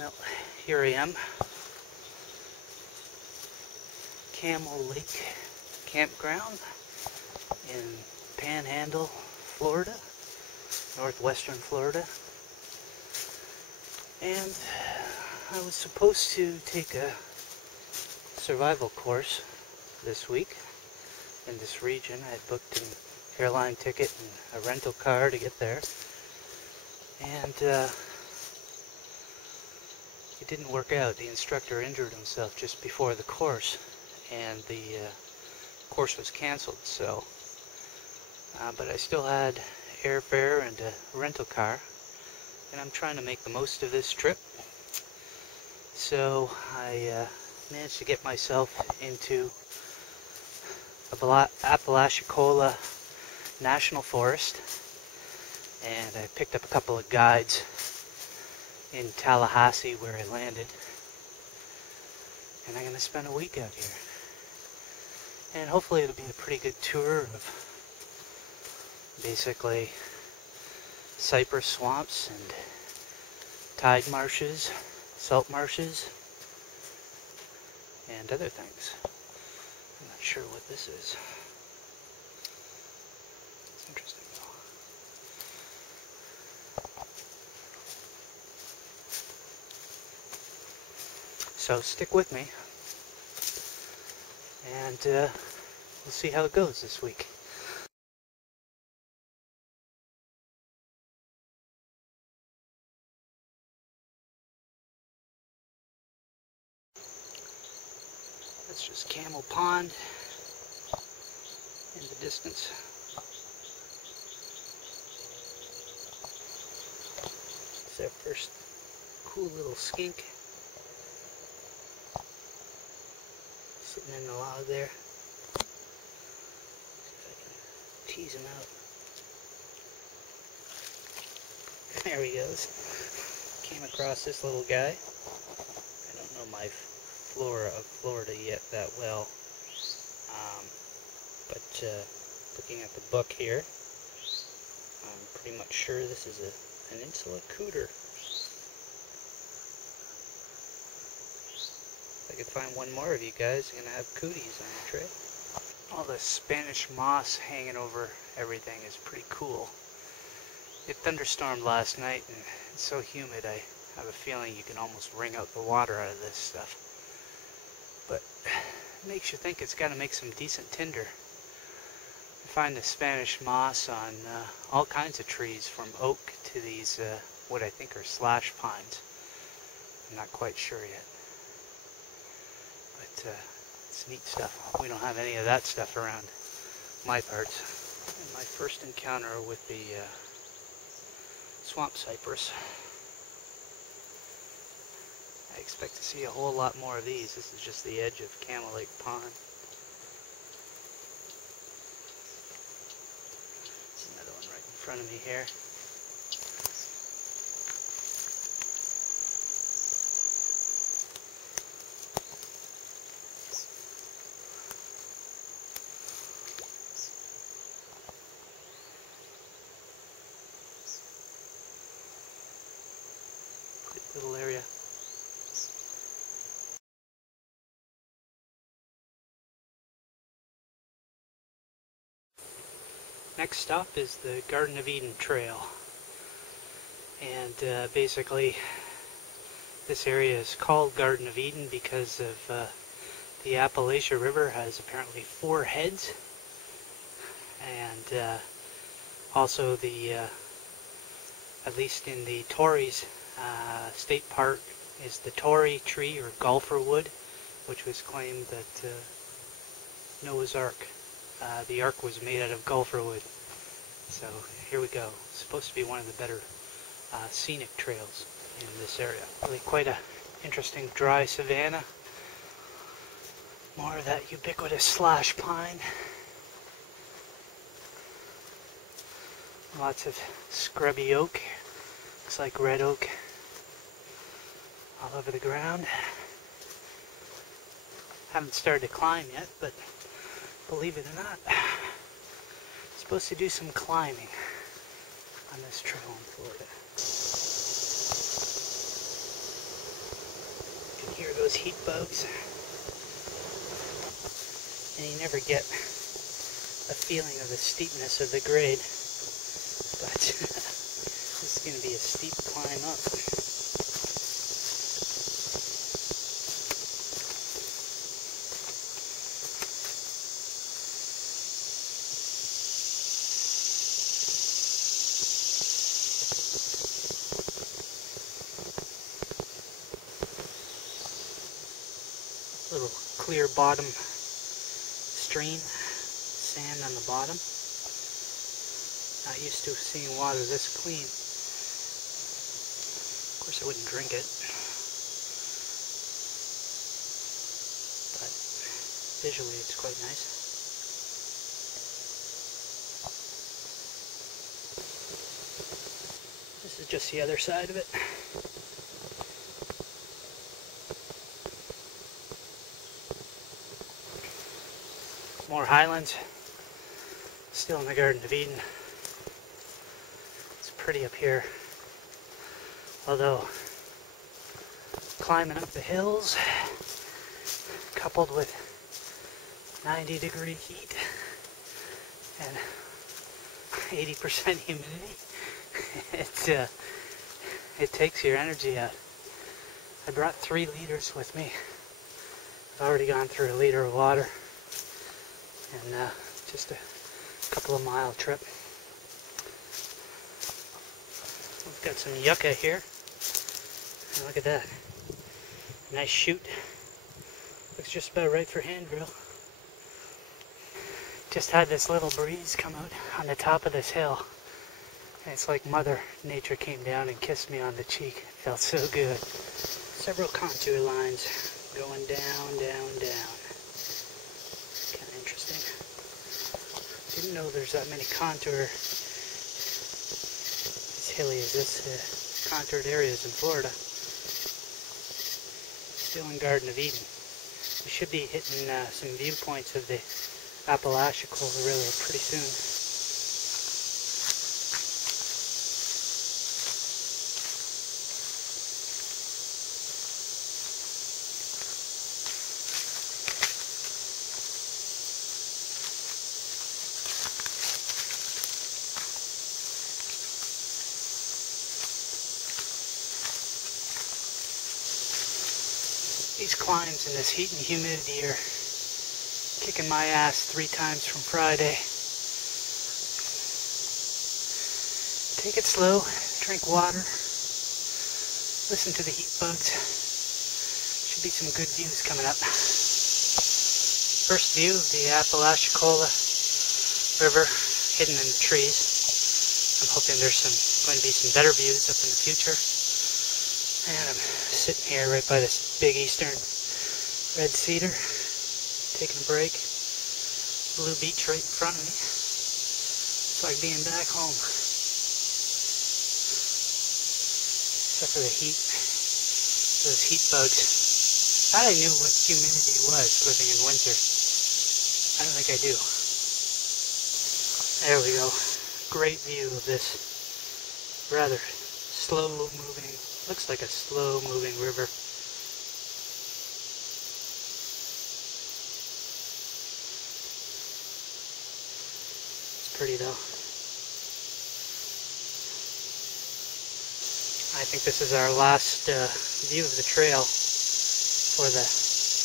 Well, here I am, Camel Lake Campground in Panhandle, Florida, northwestern Florida. And I was supposed to take a survival course this week in this region. I had booked an airline ticket and a rental car to get there. And it didn't work out. The instructor injured himself just before the course, and the course was canceled. So, but I still had airfare and a rental car, and I'm trying to make the most of this trip. So I managed to get myself into Apalachicola National Forest, and I picked up a couple of guides in Tallahassee where I landed, and I'm going to spend a week out here. And hopefully it'll be a pretty good tour of basically cypress swamps and tide marshes, salt marshes, and other things. I'm not sure what this is. It's interesting though. So stick with me, and we'll see how it goes this week. That's just Camel Pond in the distance. It's our first cool little skink sitting in the log there. See if I can tease him out. There he goes. Came across this little guy. I don't know my flora of Florida yet that well, but looking at the book here, I'm pretty much sure this is an insula cooter. If I could find one more of you guys, I'm gonna have cooties on the trail. All the Spanish moss hanging over everything is pretty cool. It thunderstormed last night, and it's so humid I have a feeling you can almost wring out the water out of this stuff. But it makes you think it's got to make some decent tinder. You find the Spanish moss on all kinds of trees, from oak to these what I think are slash pines. I'm not quite sure yet, but it's neat stuff. We don't have any of that stuff around my parts. And my first encounter with the swamp cypress. I expect to see a whole lot more of these. This is just the edge of Camel Lake Pond. There's another one right in front of me here. Pretty little area. Next stop is the Garden of Eden Trail, and basically this area is called Garden of Eden because of the Appalachian River has apparently 4 heads, and also the at least in the Torrey's State Park is the Torrey tree or golfer wood, which was claimed that Noah's Ark. The ark was made out of golfer wood. So here we go. It's supposed to be one of the better scenic trails in this area. Really quite a interesting dry savanna. More of that ubiquitous slash pine. Lots of scrubby oak. Looks like red oak all over the ground. Haven't started to climb yet, but believe it or not, supposed to do some climbing on this trail in Florida. here goes heat bugs. And you never get a feeling of the steepness of the grade, but this is going to be a steep climb up. Little clear bottom stream, sand on the bottom. Not used to seeing water this clean. Of course I wouldn't drink it, but visually it's quite nice. This is just the other side of it. More highlands, still in the Garden of Eden. It's pretty up here, although climbing up the hills, coupled with 90-degree heat and 80% humidity, it takes your energy out. I brought 3 liters with me. I've already gone through a liter of water. And just a couple of mile trip. We've got some yucca here. And look at that. Nice shoot. Looks just about right for hand drill. Just had this little breeze come out on the top of this hill. And it's like Mother Nature came down and kissed me on the cheek. It felt so good. Several contour lines going down, down, down. Didn't know there's that many contour, as hilly as this contoured areas in Florida. Still in Garden of Eden. We should be hitting some viewpoints of the Apalachicola River pretty soon. These climbs in this heat and humidity are kicking my ass 3 times from Friday. Take it slow, drink water, listen to the heat bugs. Should be some good views coming up. First view of the Apalachicola River hidden in the trees. I'm hoping there's going to be some better views up in the future. And I'm sitting here right by this big eastern red cedar, taking a break. Blue beach right in front of me. It's like being back home. Except for the heat. Those heat bugs. I thought I knew what humidity was living in winter. I don't think I do. There we go. Great view of this rather slow moving, looks like a slow moving river. It's pretty though. I think this is our last view of the trail before the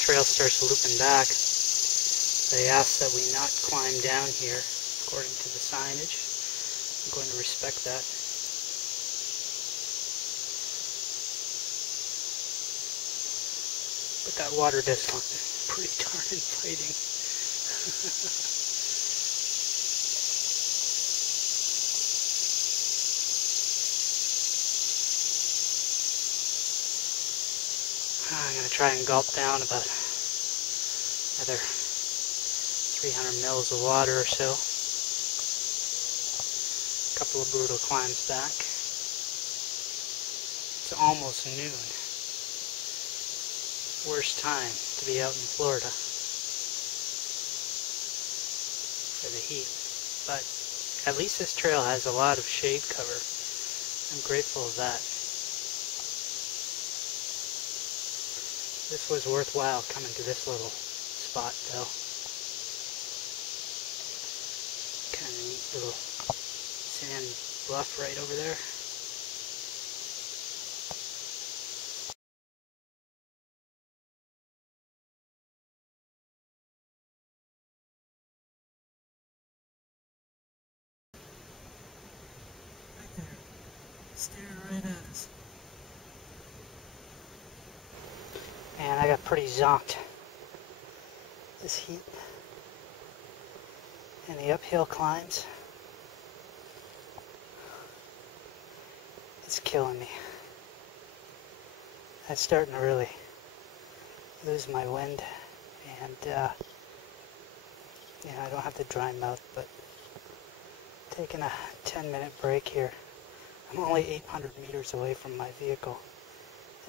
trail starts looping back. They asked that we not climb down here according to the signage. I'm going to respect that. But that water does look pretty darn inviting. I'm going to try and gulp down about another 300 mils of water or so. A couple of brutal climbs back. It's almost noon. Worst time to be out in Florida for the heat. But at least this trail has a lot of shade cover. I'm grateful of that. This was worthwhile coming to this little spot though. Kind of neat little sand bluff right over there. Right there. Stare right at us. Man, I got pretty zonked. This heat and the uphill climbs. It's killing me. I'm starting to really lose my wind, and you know, I don't have the dry mouth, but taking a 10-minute break here. I'm only 800 meters away from my vehicle,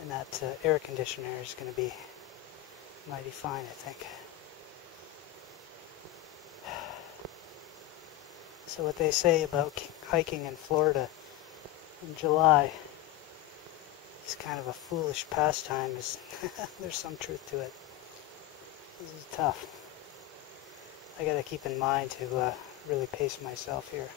and that air conditioner is going to be mighty fine, I think. So what they say about hiking in Florida in July is kind of a foolish pastime. There's some truth to it. This is tough. I gotta keep in mind to really pace myself here.